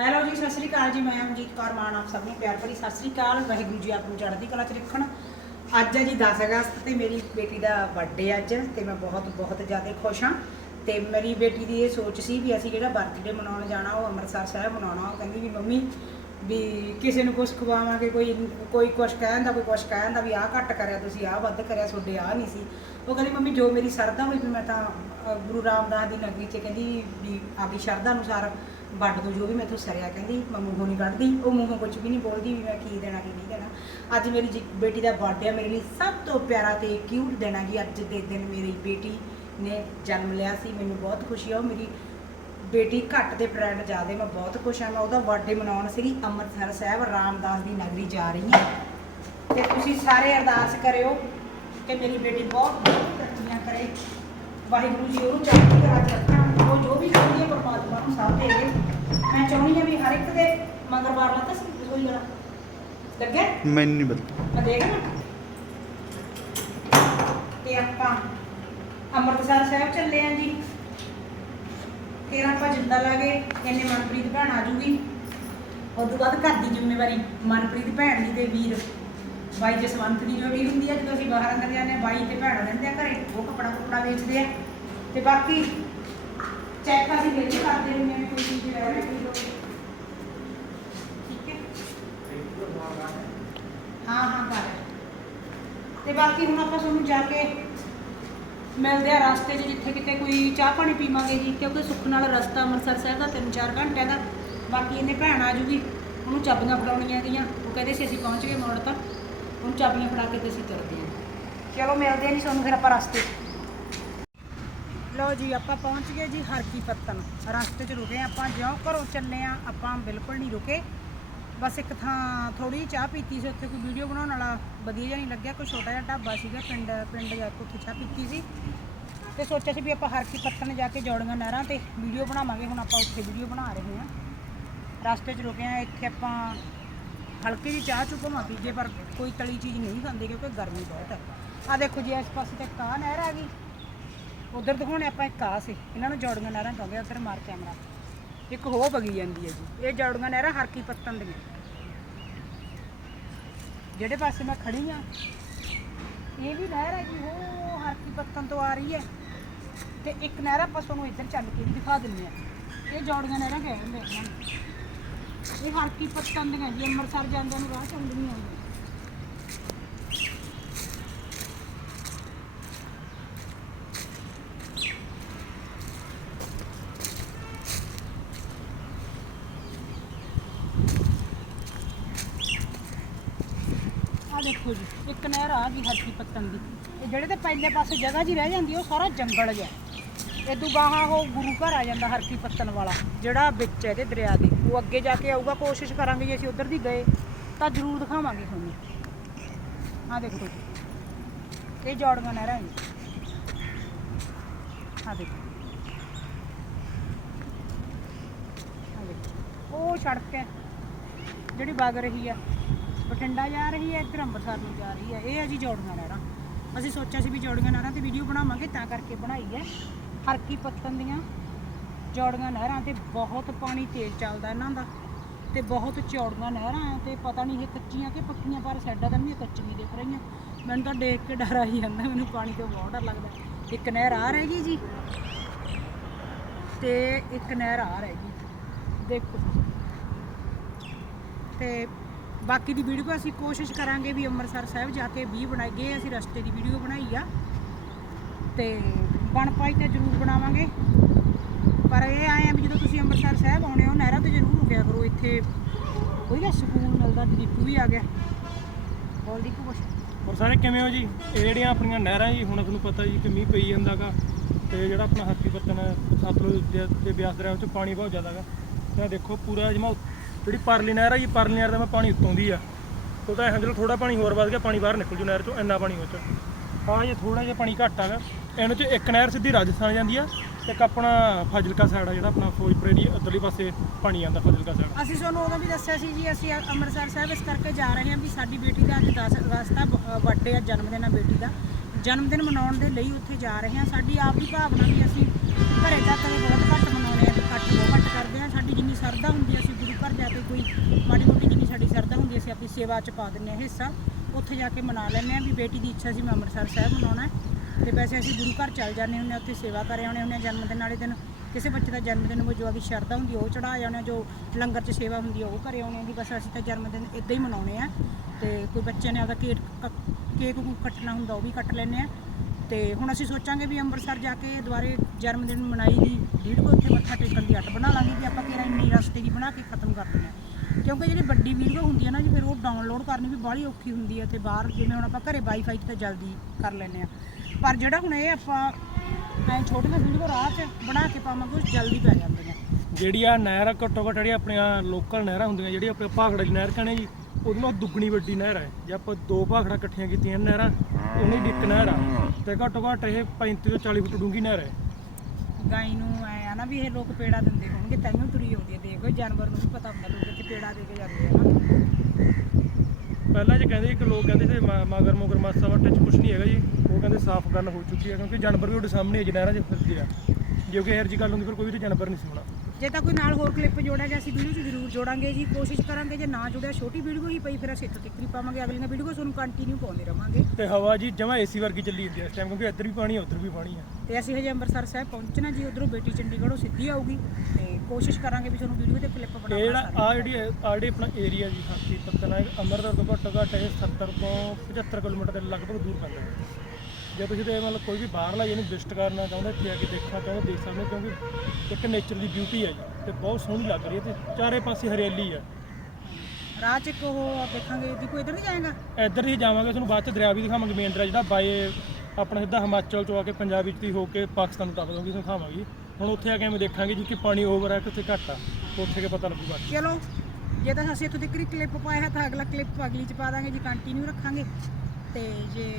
Hello ਜੀ, ਸਤਿ ਸ੍ਰੀ ਅਕਾਲ ਜੀ, ਮੈਂ ਅਮਜੀਤ ਕੌਰ ਮਾਨ, ਆਪ ਸਭ ਨੂੰ ਪਿਆਰ ਭਰੀ ਸਤਿ ਸ੍ਰੀ ਅਕਾਲ। ਵਾਹਿਗੁਰੂ ਜੀ ਆਪ ਨੂੰ ਚੜ੍ਹਦੀ ਕਲਾ 'ਚ ਰੱਖਣ। ਅੱਜ ਹੈ ਜੀ 10 ਅਗਸਤ ਤੇ ਮੇਰੀ ਬੇਟੀ ਦਾ ਬਰਥਡੇ ਅੱਜ, ਤੇ ਮੈਂ ਬਹੁਤ ਬਹੁਤ ਜ਼ਿਆਦਾ ਖੁਸ਼ ਹਾਂ। ਤੇ ਮੇਰੀ ਬੇਟੀ ਦੀ ਇਹ ਸੋਚ ਸੀ ਵੀ ਅਸੀਂ ਜਿਹੜਾ ਬਰਥਡੇ ਮਨਾਉਣ ਜਾਣਾ, ਉਹ ਅੰਮ੍ਰਿਤਸਰ ਸਾਹਿਬ ਮਨਾਉਣਾ। ਉਹ ਕਹਿੰਦੀ ਵੀ ਮੰਮੀ, ਵੀ ਕਿਸੇ ਨੂੰ ਕੁਝ ਖਵਾਵਾਂਗੇ, ਕੋਈ ਕੋਈ ਕੁਝ ਕਹਿੰਦਾ ਕੋਈ ਕੁਝ ਕਹਿੰਦਾ ਵੀ ਆਹ ਘੱਟ ਕਰਿਆ, ਤੁਸੀਂ ਆਹ ਵੱਧ ਕਰਿਆ, ਤੁਹਾਡੇ ਆਹ ਨਹੀਂ ਸੀ। ਉਹ ਕਹਿੰਦੀ, ਮੰਮੀ, ਜੋ ਮੇਰੀ ਸਰਦਾ ਹੋਈ, ਵੀ ਮੈਂ ਤਾਂ ਗੁਰੂ ਰਾਮਦਾਸ ਦੀ ਨਗਰੀ 'ਚ ਕਹਿੰਦੀ ਵੀ ਆਪਦੀ ਸ਼ਰਧਾ ਅਨੁਸਾਰ ਵੱਡ ਦੋ ਜੋ ਵੀ ਮੈਥੋਂ ਸਰਿਆ ਕਹਿੰਦੀ, ਮੈਂ ਮੂੰਹੋਂ ਨਹੀਂ ਕੱਢਦੀ, ਉਹ ਮੂੰਹੋਂ ਕੁਝ ਵੀ ਨਹੀਂ ਬੋਲਦੀ ਵੀ ਮੈਂ ਕੀ ਦੇਣਾ ਕੀ ਨਹੀਂ ਦੇਣਾ। ਅੱਜ ਮੇਰੀ ਜੀ, ਬੇਟੀ ਦਾ ਬਰਥਡੇ ਆ, ਮੇਰੇ ਲਈ ਸਭ ਤੋਂ ਪਿਆਰਾ ਤੇ ਕਿਊਟ ਦਿਨ ਆ ਜੀ, ਅੱਜ ਦੇ ਦਿਨ ਮੇਰੀ ਬੇਟੀ ਨੇ ਜਨਮ ਲਿਆ ਸੀ, ਮੈਨੂੰ ਬਹੁਤ ਖੁਸ਼ੀ ਆ, ਉਹ ਮੇਰੀ ਬੇਟੀ ਘੱਟ ਦੇ ਫਰੈਂਡ ਜ਼ਿਆਦੇ, ਮੈਂ ਬਹੁਤ ਖੁਸ਼ ਹਾਂ ਮੈਂ ਉਹਦਾ ਬਰਥਡੇ ਮਨਾਉਣ ਸ਼੍ਰੀ ਅੰਮ੍ਰਿਤਸਰ ਸਾਹਿਬ, ਰਾਮਦਾਸ ਦੀ ਨਗਰੀ ਜਾ ਰਹੀ ਹਾਂ। ਤੇ ਤੁਸੀਂ ਸਾਰੇ ਅਰਦਾਸ ਕਰਿਓ ਕਿ ਮੇਰੀ ਬੇਟੀ ਬਹੁਤ ਬਹੁਤ ਤਰੱਕੀਆਂ ਕਰੇ। ਵਾਹਿਗੁਰੂ ਜੀ ਉਹਨੂੰ ਚੜ੍ਹਦੀ ਕਲਾ ਚ ਰੱਖਣ। ਉਹ ਜੋ ਵੀ ਕਰਦੀ ਹੈ ਪਰਮਾਤਮਾ ਨੂੰ ਸਾਥ ਦੇਵੇ ਮੈਂ ਚਾਹੁੰਦੀ ਹਾਂ ਵੀ ਹਰ ਇੱਕ ਦੇ ਮੰਗਲਵਾਰ ਲੱਤਾ ਸੀ ਰਸੋਈ ਵਾਲਾ। ਲੱਗਿਆ ਮੈਨੂੰ ਨਹੀਂ ਪਤਾ। ਮੈਂ ਦੇਖ ਨਾ ਤੇ ਆਪਾਂ ਅੰਮ੍ਰਿਤਸਰ ਸਾਹਿਬ ਚੱਲੇ ਆਂ ਜੀ। ਫਿਰ ਆਪਾਂ ਜਿੰਦਾ ਲਾਗੇ ਇਹਨੇ ਮਨਪ੍ਰੀਤ ਭੈਣ ਆ ਜੂਗੀ। ਉਸ ਤੋਂ ਬਾਅਦ ਘਰ ਦੀ ਜ਼ਿੰਮੇਵਾਰੀ ਮਨਪ੍ਰੀਤ ਭੈਣ ਦੀ ਤੇ ਵੀਰ। ਬਾਈ ਜਸਵੰਤ ਦੀ ਜੋੜੀ ਹੁੰਦੀ ਆ ਜਦੋਂ ਅਸੀਂ ਬਾਹਰ ਅੰਦਰ ਜਾਂਦੇ ਆ ਬਾਈ ਤੇ ਭੈਣ ਰਹਿੰਦੇ ਆ ਘਰੇ ਉਹ ਕੱਪੜਾ ਕੁਪੜਾ ਵੇਚਦੇ ਆ। ਤੇ ਬਾਕੀ ਚੈੱਕ ਅਸੀਂ ਵਿੱਚ ਕਰਦੇ ਹੁੰਦੇ ਆ ਕੋਈ ਚੀਜ਼ ਰਹਿ ਰਹੀ ਕੋਈ ਲੋੜ ਠੀਕ ਹੈ? ਹਾਂ ਹਾਂ, ਕਰ ਤੇ ਬਾਕੀ ਹੁਣ ਆਪਾਂ ਤੁਹਾਨੂੰ ਜਾ ਕੇ ਮਿਲਦੇ ਆ ਰਸਤੇ 'ਚ, ਜਿੱਥੇ ਕਿਤੇ ਕੋਈ ਚਾਹ ਪਾਣੀ ਪੀਵਾਂਗੇ ਜੀ, ਕਿਉਂਕਿ ਸੁੱਖ ਨਾਲ ਰਸਤਾ ਅੰਮ੍ਰਿਤਸਰ ਸਾਹਿਬ ਦਾ 3-4 ਘੰਟਿਆਂ ਦਾ। ਬਾਕੀ ਇਹਨੇ ਭੈਣ ਆ ਜੂਗੀ, ਉਹਨੂੰ ਚਾਬੀਆਂ ਫੜਾਉਣੀਆਂ ਗਈਆਂ। ਉਹ ਕਹਿੰਦੇ ਸੀ ਅਸੀਂ ਪਹੁੰਚ ਗਏ ਮੋੜ ਤੱਕ ਉਹਨੂੰ ਚਾਬੀਆਂ ਫੜਾ ਕੇ ਤੇ ਅਸੀਂ ਤੁਰਦੇ ਹਾਂ। ਚਲੋ ਮਿਲਦੇ ਹਾਂ ਜੀ ਤੁਹਾਨੂੰ, ਫਿਰ ਆਪਾਂ ਰਸਤੇ 'ਚ। ਲਓ ਜੀ, ਆਪਾਂ ਪਹੁੰਚ ਗਏ ਜੀ ਹਰਕੀ ਪੱਤਨ ਰਸਤੇ 'ਚ ਰੁਕੇ ਆਪਾਂ, ਜਿਉਂ ਘਰੋਂ ਚੱਲੇ ਆ ਆਪਾਂ ਬਿਲਕੁਲ ਨਹੀਂ ਰੁਕੇ। ਬਸ ਇੱਕ ਥਾਂ ਥੋੜੀ ਚਾਹ ਪੀਤੀ ਸੀ, ਉੱਥੇ ਕੋਈ ਵੀਡੀਓ ਬਣਾਉਣ ਵਾਲਾ ਵਧੀਆ ਜਿਹਾ ਨਹੀਂ ਲੱਗਿਆ, ਕੋਈ ਛੋਟਾ ਜਿਹਾ ਢਾਬਾ ਸੀਗਾ, ਪਿੰਡ ਪਿੰਡ ਜਾ ਕੇ ਉੱਥੇ ਚਾਹ ਪੀਤੀ ਸੀ। ਤੇ ਸੋਚਿਆ ਸੀ ਵੀ ਆਪਾਂ ਹਰਕੀ ਪੱਤਨ ਜਾ ਕੇ ਜੋੜੀਆਂ ਨਹਿਰਾਂ ਤੇ ਵੀਡੀਓ ਬਣਾਵਾਂਗੇ, ਹੁਣ ਆਪਾਂ ਉੱਥੇ ਵੀਡੀਓ ਬਣਾ ਰਹੇ ਹਾਂ। ਰਸਤੇ 'ਚ ਰੁਕੇ ਆ ਇੱਥੇ ਆਪਾਂ ਹਲਕੀ ਜਿਹੀ ਚਾਹ ਚੁੱਕ ਮਾ ਪੀਜੇ ਪਰ ਕੋਈ ਤਲੀ ਚੀਜ਼ ਨਹੀਂ ਖਾਂਦੇ, ਕਿਉਂਕਿ ਗਰਮੀ ਬਹੁਤ ਹੈ। ਆ ਦੇਖੋ ਜੀ, ਇਸ ਪਾਸੇ ਤੇ ਕਾਹ ਨਹਿਰ ਆ ਗਈ। ਉਧਰ ਦਿਖਾਉਣੇ ਆਪਾਂ ਇੱਕ ਆ ਸੀ, ਇਹਨਾਂ ਨੂੰ ਜੋੜੀਆਂ ਨਹਿਰਾਂ ਕਹਿੰਦੇ ਆ, ਉੱਧਰ ਮਾਰ ਕੈਮਰਾ ਇੱਕ ਹੋ ਵਗੀ ਜਾਂਦੀ ਹੈ ਜੀ, ਇਹ ਜੋੜੀਆਂ ਨਹਿਰਾਂ ਹਰਕੀ ਪੱਤਨ ਦੀਆਂ। ਜਿਹੜੇ ਪਾਸੇ ਮੈਂ ਖੜੀ ਆ, ਇਹ ਵੀ ਨਹਿਰ ਹੈ ਜੀ, ਉਹ ਹਰਕੀ ਪੱਤਨ ਤੋਂ ਆ ਰਹੀ ਹੈ। ਤੇ ਇੱਕ ਨਹਿਰ ਆਪਾਂ ਤੁਹਾਨੂੰ ਇੱਧਰ ਚੱਲ ਕੇ ਵੀ ਦਿਖਾ ਦਿੰਦੇ ਆ। ਇਹ ਜੋੜੀਆਂ ਨਹਿਰਾਂ ਕਹਿ ਦਿੰਦੇ ਆ। ਇਹ ਹਰਕੀ ਪੱਤਨ ਦੀਆਂ ਜੀ, ਅੰਮ੍ਰਿਤਸਰ ਜਾਂਦਿਆਂ ਨੂੰ ਰਾਹ ਚੰਗੀਆਂ ਆਉਂਦੀਆਂ ਆ ਦੇਖੋ ਜੀ, ਇੱਕ ਨਹਿਰ ਆ ਗਈ ਹਰਕੀ ਪੱਤਨ ਦੀ। ਇਹ ਜਿਹੜੇ ਤੇ ਪਹਿਲੇ ਪਾਸੇ ਜਗ੍ਹਾ ਜੀ ਰਹਿ ਜਾਂਦੀ, ਉਹ ਸਾਰਾ ਜੰਗਲ ਜਿਹਾ। ਇਦੋਂ ਗਾਹਾਂ ਉਹ ਗੁਰੂ ਘਰ ਆ ਜਾਂਦਾ ਹਰਕੀ ਪੱਤਨ ਵਾਲਾ, ਜਿਹੜਾ ਵਿੱਚ ਹੈ ਇਹਦੇ ਦਰਿਆ ਦੇ। ਉਹ ਅੱਗੇ ਜਾ ਕੇ ਆਊਗਾ, ਕੋਸ਼ਿਸ਼ ਕਰਾਂਗੇ ਜੇ ਅਸੀਂ ਉਧਰ ਦੀ ਗਏ, ਤਾਂ ਜ਼ਰੂਰ ਦਿਖਾਵਾਂਗੇ ਤੁਹਾਨੂੰ। ਆ ਦੇਖੋ ਜੀ, ਇਹ ਜੋੜੀਆਂ ਨਹਿਰਾਂ ਜੀ। ਆ ਦੇਖੋ। ਦੇਖੋ। ਉਹ ਸੜਕ ਹੈ, ਜਿਹੜੀ ਵਗ ਰਹੀ ਆ ਬਠਿੰਡਾ ਜਾ ਰਹੀ ਹੈ, ਇੱਧਰ ਅੰਮ੍ਰਿਤਸਰ ਨੂੰ ਜਾ ਰਹੀ ਹੈ। ਇਹ ਹੈ ਜੀ ਜੋੜੀਆਂ ਨਹਿਰਾਂ ਅਸੀਂ ਸੋਚਿਆ ਸੀ ਵੀ ਜੋੜੀਆਂ ਨਹਿਰਾਂ ਤੇ ਵੀਡੀਓ ਬਣਾਵਾਂਗੇ, ਤਾਂ ਕਰਕੇ ਬਣਾਈ ਹੈ। ਹਰਕੀ ਪੱਤਨ ਦੀਆਂ ਜੋੜੀਆਂ ਨਹਿਰਾਂ ਤੇ ਬਹੁਤ ਪਾਣੀ ਤੇਜ਼ ਚੱਲਦਾ ਇਹਨਾਂ ਦਾ। ਤੇ ਬਹੁਤ ਚੌੜੀਆਂ ਨਹਿਰਾਂ ਹੈ ਤੇ ਪਤਾ ਨਹੀਂ ਇਹ ਕੱਚੀਆਂ ਕਿ ਪੱਕੀਆਂ, ਪਰ ਸਾਡਾ ਤਾਂ ਵੀ ਕੱਚੀਆਂ ਦਿਖ ਰਹੀਆਂ। ਮੈਨੂੰ ਤਾਂ ਦੇਖ ਕੇ ਡਰ ਆਈ ਜਾਂਦਾ, ਮੈਨੂੰ ਪਾਣੀ ਤੋਂ ਬਹੁਤ ਡਰ ਲੱਗਦਾ। ਇੱਕ ਨਹਿਰ ਆ ਰਹਿ ਗਈ ਜੀ। ਤੇ ਇੱਕ ਨਹਿਰ ਆ ਰਹਿ ਗਈ। ਦੇਖੋ। ਤੇ ਬਾਕੀ ਦੀ ਵੀਡੀਓ ਅਸੀਂ ਕੋਸ਼ਿਸ਼ ਕਰਾਂਗੇ ਵੀ ਅੰਮ੍ਰਿਤਸਰ ਸਾਹਿਬ ਜਾ ਕੇ ਵੀਹ ਬਣਾਈ ਗਏ ਅਸੀਂ ਰਸਤੇ ਦੀ ਵੀਡੀਓ ਬਣਾਈ ਆ। ਤੇ ਬਣ ਪਾਈ ਤਾਂ ਜ਼ਰੂਰ ਬਣਾਵਾਂਗੇ। ਪਰ ਇਹ ਆਏ ਆ ਵੀ ਜਦੋਂ ਤੁਸੀਂ ਅੰਮ੍ਰਿਤਸਰ ਸਾਹਿਬ ਆਉਣੇ ਹੋ, ਨਹਿਰਾਂ ਤੇ ਜ਼ਰੂਰ ਰੁਕਿਆ ਕਰੋ। ਇੱਥੇ ਕੋਈ ਵਧੀਆ ਸਕੂਨ ਮਿਲਦਾ, ਦੀਪੂ ਵੀ ਆ ਗਿਆ। ਬੋਲ ਦੀਪੂ ਕੁਛ। ਹੋਰ ਸਾਰੇ ਕਿਵੇਂ ਹੋ ਜੀ? ਇਹ ਜਿਹੜੀਆਂ ਆਪਣੀਆਂ ਨਹਿਰਾਂ ਜੀ, ਹੁਣ ਤੁਹਾਨੂੰ ਪਤਾ ਜੀ ਕਿ ਮੀਂਹ ਪਈ ਜਾਂਦਾਗਾ ਤੇ ਜਿਹੜਾ ਆਪਣਾ ਹੱਥੀ ਪੱਤਨ ਸਤਲੁਜ ਦੇ- ਬਿਆਸ ਦਰਿਆ ਵਿੱਚ ਪਾਣੀ ਬਹੁਤ ਜ਼ਿਆਦਾਗਾ ਤਾਂ ਦੇਖੋ, ਪੂਰਾ ਜਮਾ ਜਿਹੜੀ ਪਰਲੀ ਨਹਿਰ ਆ ਜੀ ਪਰਲੀ ਨਹਿਰ ਦਾ ਮੈਂ ਪਾਣੀ ਉੱਤੋਂ ਦੀ ਆ। ਉਹ ਤਾਂ ਇਹ ਥੋੜਾ ਪਾਣੀ ਹੋਰ ਵੱਧ ਗਿਆ ਪਾਣੀ ਬਾਹਰ ਨਿਕਲ ਜੂ ਨਹਿਰ ਚੋਂ ਇੰਨਾ ਪਾਣੀ ਹੋ ਚ। ਆ ਜੇ ਥੋੜਾ ਜਿਹਾ ਪਾਣੀ ਘੱਟ ਆਗਾ ਇਹਨਾਂ ਚ ਇੱਕ ਨਹਿਰ ਸਿੱਧੀ ਰਾਜਸਥਾਨ ਜਾਂਦੀ ਆ ਇੱਕ ਆਪਣਾ ਫਾਜ਼ਿਲਕਾ ਸਾਈਡ ਆ ਜਿਹੜਾ ਆਪਣਾ ਫਿਰੋਜ਼ਪੁਰ ਏਰੀਆ ਉੱਧਰਲੀ ਪਾਸੇ ਪਾਣੀ ਆਉਂਦਾ ਫਾਜ਼ਿਲਕਾ ਸਾਈਡ। ਅਸੀਂ ਤੁਹਾਨੂੰ ਉਦੋਂ ਵੀ ਦੱਸਿਆ ਸੀ ਜੀ ਅਸੀਂ ਅੰਮ੍ਰਿਤਸਰ ਸਾਹਿਬ ਇਸ ਕਰਕੇ ਜਾ ਰਹੇ ਹਾਂ ਵੀ ਸਾਡੀ ਬੇਟੀ ਦਾ ਅੱਜ 10 ਅਗਸਤ ਦਾ ਬਰਥਡੇ ਆ ਜਨਮ ਦਿਨ ਆ ਬੇਟੀ ਦਾ। ਜਨਮ ਦਿਨ ਮਨਾਉਣ ਦੇ ਲਈ ਉੱਥੇ ਜਾ ਰਹੇ ਹਾਂ। ਸਾਡੀ ਆਪ ਦੀ ਭਾਵਨਾ ਵੀ ਅਸੀਂ ਘਰੇ ਤਾਂ ਕਦੇ ਬਹੁਤ ਘੱਟ ਮਨਾਉਂਦੇ ਆ ਘੱਟ ਬਹੁਤ ਘੱਟ ਕਰਦੇ ਆ ਸਾਡੀ ਜਿੰਨੀ ਸਰਦਾ ਹੁੰਦੀ ਹੈ, ਅਸੀਂ ਘਰ ਜਾ ਕੇ ਕੋਈ ਮਾੜੀ ਮੋਟੀ ਜਿੰਨੀ ਸਾਡੀ ਸ਼ਰਧਾ ਹੁੰਦੀ ਹੈ, ਅਸੀਂ ਆਪਣੀ ਸੇਵਾ 'ਚ ਪਾ ਦਿੰਦੇ ਹਾਂ ਹਿੱਸਾ। ਉੱਥੇ ਜਾ ਕੇ ਮਨਾ ਲੈਂਦੇ ਹਾਂ ਵੀ ਬੇਟੀ ਦੀ ਇੱਛਾ ਸੀ ਮੈਂ ਅੰਮ੍ਰਿਤਸਰ ਸਾਹਿਬ ਮਨਾਉਣਾ ਹੈ। ਤੇ ਵੈਸੇ ਅਸੀਂ ਗੁਰੂ ਘਰ ਚੱਲ ਜਾਂਦੇ ਹੁੰਦੇ ਹਾਂ ਉੱਥੇ ਸੇਵਾ ਕਰ ਆਉਣੇ ਹੁੰਦੇ ਹਾਂ ਜਨਮ ਦਿਨ ਵਾਲੇ ਦਿਨ। ਕਿਸੇ ਬੱਚੇ ਦਾ ਜਨਮ ਦਿਨ ਜੋ ਆਦੀ ਸ਼ਰਧਾ ਹੁੰਦੀ ਉਹ ਚੜਾ ਜਾਂਦੇ ਹਾਂ ਜੋ ਲੰਗਰ 'ਚ ਸੇਵਾ ਹੁੰਦੀ ਹੈ ਉਹ ਘਰੇ ਆਉਣੇ ਦੀ ਬਸ ਅਸੀਂ ਤਾਂ ਜਨਮ ਦਿਨ ਇਦਾਂ ਹੀ ਮਨਾਉਣੇ ਆ ਤੇ ਕੋਈ ਬੱਚੇ ਨੇ ਆਪਦਾ ਕੇਕ ਕ- ਕੇਕ ਕੂਕ ਕੱਟਣਾ ਹੁੰਦਾ ਉਹ ਵੀ ਕੱਟ ਲੈਂਦੇ ਆ ਤੇ ਹੁਣ ਅਸੀਂ ਸੋਚਾਂਗੇ ਵੀ ਅੰਮ੍ਰਿਤਸਰ ਜਾ ਕੇ ਦੁਬਾਰੇ ਜਨਮ ਦਿਨ ਮਨਾਈ ਦੀ ਡੀੜ ਕੋ ਉੱਥੇ ਮੱਥਾ ਟੇਕਣ ਦੀ ਅੱਟ ਬਣਾ ਲਾਂਗੇ ਵੀ ਆਪਾਂ ਕਿਹੜਾ ਇੰਨੀ ਰਸਤੇ ਦੀ ਬਣਾ ਕੇ ਖਤਮ ਕਰ ਦਿੰਦੇ ਹਾਂ। ਕਿਉਂਕਿ ਜਿਹੜੀ ਵੱਡੀ ਵੀਡੀਓ ਹੁੰਦੀ ਹੈ ਨਾ ਜੀ, ਫਿਰ ਉਹ ਡਾਊਨਲੋਡ ਕਰਨੀ ਵੀ ਬਾਹਲੀ ਔਖੀ ਹੁੰਦੀ ਹੈ ਤੇ ਬਾਹਰ ਜਿਵੇਂ ਹੁਣ ਆਪਾਂ ਘਰੇ ਵਾਈਫਾਈ ਤੇ ਜਲਦੀ ਕਰ ਲੈਂਦੇ ਆ ਪਰ ਜਿਹੜਾ ਹੁਣ ਇਹ ਆਪਾਂ ਐ ਛੋਟੀਆਂ ਵੀਡੀਓ ਰਾਹ 'ਚ ਬਣਾ ਕੇ ਪਾਵਾਂਗੇ, ਉਹ ਜਲਦੀ ਪੈ ਜਾਂਦੀਆਂ। ਜਿਹੜੀ ਆ ਨਹਿਰ ਘੱਟੋ ਘੱਟ ਜਿਹੜੀਆਂ ਆਪਣੀਆਂ ਲੋਕਲ ਨਹਿਰਾਂ ਹੁੰਦੀਆਂ ਜਿਹੜੀ ਆਪਣੇ ਭਾਖੜਾ ਦੀ ਨਹਿਰ ਕਹਿੰਦੇ ਜੀ ਉਹਦੇ ਨਾਲ ਦੁੱਗਣੀ ਵੱਡੀ ਨਹਿਰ ਹੈ। ਜੇ ਆਪਾਂ ਦੋ ਭਾਖੜਾ ਇਕੱਠੀਆਂ ਕੀਤੀਆਂ ਨਹਿਰਾਂ ਉਹਨੇ ਇੱਕ ਨਹਿਰ ਆ। ਤੇ ਘੱਟੋ ਘੱਟ ਇਹ 35 ਤੋਂ 40 ਫੁੱਟ ਡੂੰਘੀ ਨਹਿਰ ਹੈ। ਗਾਈ ਨੂੰ ਐ ਆ ਨਾ ਵੀ ਇਹ ਲੋਕ ਪੇੜਾ ਦਿੰਦੇ ਹੋਣਗੇ ਤਾਈਓ ਤੁਰੀ ਆਉਂਦੀ ਹੈ। ਦੇਖੋ ਜਾਨਵਰ ਨੂੰ ਵੀ ਪਤਾ ਹੁੰਦਾ ਲੋਕ ਇੱਥੇ ਪੇੜਾ ਦੇ ਕੇ ਜਾਂਦੇ ਆ ਨਾ। ਪਹਿਲਾਂ ਜੇ ਕਹਿੰਦੇ ਇੱਕ ਲੋਕ ਕਹਿੰਦੇ ਸੀ ਮ- ਮਗਰ ਮਗਰ ਮਾਸਾ ਵੱਟੇ ਚ ਕੁਝ ਨਹੀਂ ਹੈਗਾ ਜੀ। ਉਹ ਕਹਿੰਦੇ ਸਾਫ਼ ਗੱਲ ਹੋ ਚੁੱਕੀ ਹੈ ਕਿਉਂਕਿ ਜਾਨਵਰ ਵੀ ਉਹਦੇ ਸਾਹਮਣੇ ਜੀ ਨਹਿਰਾਂ 'ਚ ਫਿਰਦੇ ਆ ਜੇ ਕੋਈ ਇਹੋ ਜਿਹੀ ਗੱਲ ਹੁੰਦੀ ਫਿਰ ਕੋਈ ਵੀ ਤਾਂ ਜਾਨਵਰ ਨਹੀਂ ਸੀ ਹੋਣਾ। ਜੇ ਤਾਂ ਕੋਈ ਨਾਲ ਹੋਰ ਕਲਿੱਪ ਜੋੜਿਆ ਗਿਆ ਅਸੀਂ ਵੀਡੀਓ 'ਚ ਜ਼ਰੂਰ ਜੋੜਾਂਗੇ ਜੀ। ਕੋਸ਼ਿਸ਼ ਕਰਾਂਗੇ ਜੇ ਨਾ ਜੁੜਿਆ ਛੋਟੀ ਵੀਡੀਓ ਹੀ ਪਈ ਫਿਰ ਅਸੀਂ ਇੱਥੇ ਹੀ ਪਾਵਾਂਗੇ। ਅਗਲੀਆਂ ਵੀਡੀਓ ਤੁਹਾਨੂੰ ਕੰਟੀਨਿਊ ਪਾਉਂਦੇ ਰਵਾਂਗੇ। ਤੇ ਹਵਾ ਜੀ ਜਮਾ ਏਸੀ ਵਰਗੀ ਚੱਲੀ ਜਾਂਦੀ ਹੈ ਇਸ ਟਾਈਮ ਕਿਉਂਕਿ ਇੱਧਰ ਵੀ ਪਾਣੀ ਹੈ ਉੱਧਰ ਵੀ ਪਾਣੀ ਹੈ। ਤੇ ਅਸੀਂ ਹਜੇ ਅੰਮ੍ਰਿਤਸਰ ਸਾਹਿਬ ਪਹੁੰਚਣਾ ਜੀ ਉਧਰੋਂ ਬੇਟੀ ਚੰਡੀਗੜ੍ਹੋਂ ਸਿੱਧੀ ਆਊਗੀ। ਤੇ ਕੋਸ਼ਿਸ਼ ਕਰਾਂਗੇ ਵੀ ਤੁਹਾਨੂੰ ਵੀਡੀਓ ਤੇ ਕਲਿੱਪ ਇਹ ਜਿਹੜਾ ਬਣਾਉਣਾ ਆ ਜਿਹੜੀ ਆ ਜਿਹੜੀ ਆਪਣਾ ਏਰੀਆ ਜੀ ਹਾਕੀ ਪੱਤਨ ਹੈ ਅੰਮ੍ਰਿਤਸਰ ਤੋਂ ਘੱਟੋ ਘੱਟ ਇਹ 70 ਤੋਂ 75 ਕਿਲੋਮੀਟਰ ਦੇ ਲਗਭਗ ਦੂਰ ਪੈਂਦਾ ਹੈ। ਜੇ ਤੁਸੀਂ ਤੇ ਮਤਲਬ ਕੋਈ ਵੀ ਬਾਹਰਲਾ ਇਹਨੂੰ ਵਿਜ਼ਿਟ ਕਰਨਾ ਚਾਹੁੰਦਾ ਇੱਥੇ ਆ ਕੇ ਦੇਖਣਾ ਚਾਹੁੰਦਾ ਦੇਖ ਸਕਦੇ ਹੋ ਕਿਉਂਕਿ ਇੱਕ ਨੇਚਰ ਦੀ ਬਿਊਟੀ ਹੈ ਜੀ ਤੇ ਬਹੁਤ ਸੋਹਣੀ ਲੱਗ ਰਹੀ ਹੈ ਤੇ ਚਾਰੇ ਪਾਸੇ ਹਰਿਆਲੀ ਹੈ। ਰਾਹ 'ਚ ਇੱਕ ਉਹ ਦੇਖਾਂਗੇ ਦੀ ਕੋਈ ਇਧਰ ਨਹੀਂ ਜਾਏਗਾ? ਇੱਧਰ ਹੀ ਜਾਵਾਂਗੇ ਤੁਹਾਨੂੰ ਬਾਅਦ ਚ ਦਰਿਆ ਵੀ ਦਿਖਾਵਾਂਗੇ ਮੇਨ ਦਰਿਆ ਜਿਹੜਾ ਬਾਏ ਆਪਣਾ ਸਿੱਧਾ ਹਿਮਾਚਲ ਤੋਂ ਆ ਕੇ ਪੰਜਾਬ ਵਿੱਚ ਦੀ ਹੋ ਕੇ ਪਾਕਿਸਤਾਨ ਨੂੰ ਟੱਪਦਾ ਵੀ ਦਿਖਾਵਾਂਗੇ। ਹੁਣ ਉੱਥੇ ਆ ਕੇ ਐਵੇਂ ਦੇਖਾਂਗੇ ਜੀ ਕਿ ਪਾਣੀ ਓਵਰ ਹੈ ਕਿੱਥੇ ਘੱਟ ਆ ਉੱਥੇ ਕੇ ਪਤਾ ਲੱਗੂਗਾ। ਚਲੋ ਜੇ ਤਾਂ ਅਸੀਂ ਇੱਥੋਂ ਤੱਕ ਕਲਿੱਪ ਪਾਇਆ ਹੈ ਤਾਂ ਅਗਲਾ ਕਲਿੱਪ ਅਗਲੀ 'ਚ ਪਾ ਦਾਂਗੇ ਜੀ ਕੰਟੀਨਿਊ ਰੱਖਾਂਗੇ ਤੇ ਜੇ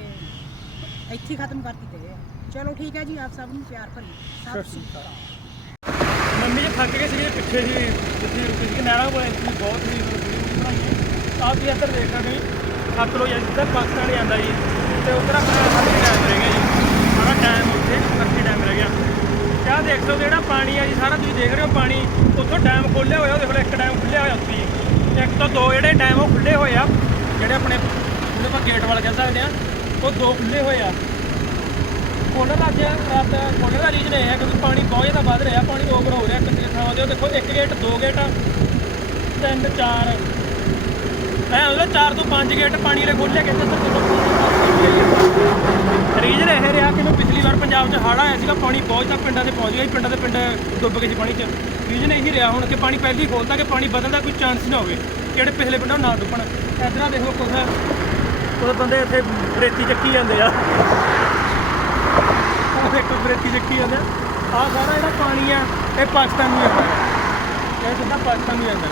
ਇੱਥੇ ਹੀ ਖਤਮ ਕਰਤੀ ਤੇ। ਚਲੋ ਠੀਕ ਹੈ ਜੀ ਆਪ ਸਭ ਨੂੰ ਪਿਆਰ ਭਰੀ। ਸਤਿ ਸ਼੍ਰੀ ਅਕਾਲ। ਮੰਮੀ ਜੀ ਥੱਕ ਗਏ ਸੀਗੇ ਪਿੱਛੇ ਜੀ ਜਿੱਥੇ ਰੁਕੇ ਸੀ ਨਹਿਰਾਂ ਕੋਲੇ ਸੀ ਬਹੁਤ ਹੀ ਵੀਡੀਓ ਬਣਾਈਆਂ ਆਪ ਜੀ ਇੱਧਰ ਦੇਖ ਸਕਦੇ ਜੀ ਸਤਲੁਜ ਹੈ ਜਿੱਧਰ ਪਾਕਿਸਤਾਨ ਜਾਂਦਾ ਜੀ ਤੇ ਉੱਧਰ ਆਪਣਾ ਹਰਕੀ ਡੈਮ ਰਹਿ ਗਿਆ ਜੀ। ਸਾਰਾ ਡੈਮ ਉੱਥੇ ਹਰਕੀ ਡੈਮ ਰਹਿ ਗਿਆ। ਆਹ ਦੇਖ ਸਕਦੇ ਹੋ ਜਿਹੜਾ ਪਾਣੀ ਆ ਜੀ ਸਾਰਾ ਤੁਸੀਂ ਦੇਖ ਰਹੇ ਹੋ ਪਾਣੀ ਉੱਥੋਂ ਡੈਮ ਖੋਲ੍ਹਿਆ ਹੋਇਆ ਉਹਦੇ ਕੋਲ ਇੱਕ ਡੈਮ ਖੁੱਲਿਆ ਹੋਇਆ ਉੱਥੇ ਜੀ। ਇੱਕ ਤੋਂ ਦੋ ਜਿਹੜੇ ਡੈਮ ਉਹ ਖੁੱਲੇ ਹੋਏ ਆ ਜਿਹੜੇ ਆਪਣੇ ਉਹਦੇ ਆਪਾਂ ਗੇਟ ਵਾਲ ਕਹਿ ਸਕਦੇ ਆ ਉਹ ਦੋ ਖੁੱਲੇ ਹੋਏ ਆ। ਕੋਲਰ ਅੱਜ, ਰਾਤ ਕੋਲਰ ਦਾ ਰੀਜਨ ਇਹ ਹੈ ਕਿਉਂਕਿ ਪਾਣੀ ਬਹੁਤ ਜ਼ਿਆਦਾ ਵੱਧ ਰਿਹਾ, ਪਾਣੀ ਓਵਰ ਹੋ ਰਿਹਾ ਕਿੰਨੇ ਥਾਵਾਂ ਤੇ। ਉਹ ਦੇਖੋ, ਇੱਕ ਗੇਟ, ਦੋ ਗੇਟ, ਤਿੰਨ, ਚਾਰ। ਮੈਂ ਉਹਦਾ ਚਾਰ ਤੋਂ ਪੰਜ ਗੇਟ ਪਾਣੀ ਵਾਲੇ ਖੋਲ੍ਹੇ ਕਹਿੰਦੇ ਰੀਜਨ ਇਹ ਰਿਹਾ ਕਿ ਪਿਛਲੀ ਵਾਰ ਪੰਜਾਬ 'ਚ ਹੜ੍ਹ ਆਇਆ ਸੀਗਾ, ਪਾਣੀ ਬਹੁਤ ਜ਼ਿਆਦਾ ਪਿੰਡਾਂ ਦੇ ਪਹੁੰਚ ਗਿਆ ਸੀ, ਪਿੰਡਾਂ ਦੇ ਪਿੰਡ ਡੁੱਬ ਗਏ ਸੀ ਪਾਣੀ 'ਚ। ਰੀਜਨ ਇਹੀ ਰਿਹਾ, ਹੁਣ ਕਿ ਪਾਣੀ ਪਹਿਲੀ ਹੀ ਖੋਲਦਾ ਕਿ ਪਾਣੀ ਵਧਣ ਦਾ ਕੋਈ ਚਾਂਸ ਹੀ ਨਾ ਹੋਵੇ ਜਿਹੜੇ ਪਿਛਲੇ ਪਿੰਡਾਂ ਨਾ ਡੁੱਬਣ। ਇੱਧਰ ਦੇਖੋ ਕੁਛ ਕੁਝ ਬੰਦੇ ਇੱਥੇ ਬਰੇਤੀ ਚੱਕੀ ਜਾਂਦੇ ਆ। ਉਹ ਦੇਖੋ ਬਰੇਤੀ ਚੱਕੀ ਜਾਂਦੇ ਆ। ਸਾਰਾ ਜਿਹੜਾ ਪਾਣੀ ਆ, ਇਹ ਪਾਕਿਸਤਾਨ ਨੂੰ ਜਾਂਦਾ ਇਹ ਸਿੱਧਾ ਪਾਕਿਸਤਾਨ ਨੂੰ ਜਾਂਦਾ